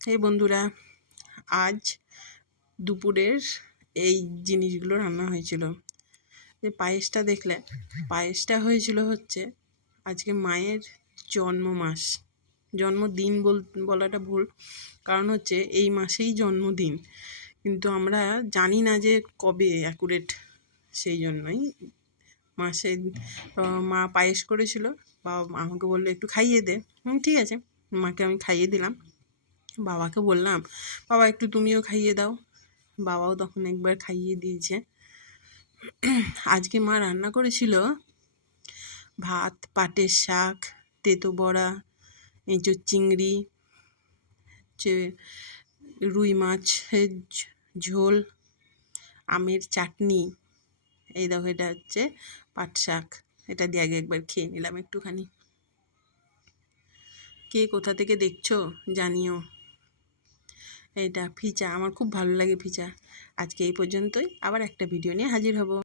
এই বন্ধুরা, আজ দুপুরের এই জিনিসগুলো রান্না হয়েছিল। যে পায়েসটা দেখলে, পায়েসটা হয়েছিল হচ্ছে আজকে মায়ের জন্মমাস, জন্মদিন বলাটা ভুল, কারণ হচ্ছে এই মাসেই জন্মদিন, কিন্তু আমরা জানি না যে কবে অ্যাকুরেট, সেই জন্যই মাসে মা পায়েস করেছিল। বাবা আমাকে বললো একটু খাইয়ে দে, ঠিক আছে, মাকে আমি খাইয়ে দিলাম। বাবাকে বললাম, বাবা একটু তুমিও খাইয়ে দাও। বাবাও তখন একবার খাইয়ে দিয়েছে। আজকে মা রান্না করেছিল ভাত, পাটের শাক, তেতো বড়া, এঁচোর চিংড়ি, রুই মাছের ঝোল, আমের চাটনি। এই দেখো, এটা হচ্ছে পাট শাক। এটা দিয়ে আগে একবার খেয়ে নিলাম একটুখানি। কে কোথা থেকে দেখছো জানিও। এটা ফিচা, আমার খুব ভালো লাগে ফিচা। আজকে এই পর্যন্তই, আবার একটা ভিডিও নিয়ে হাজির হব।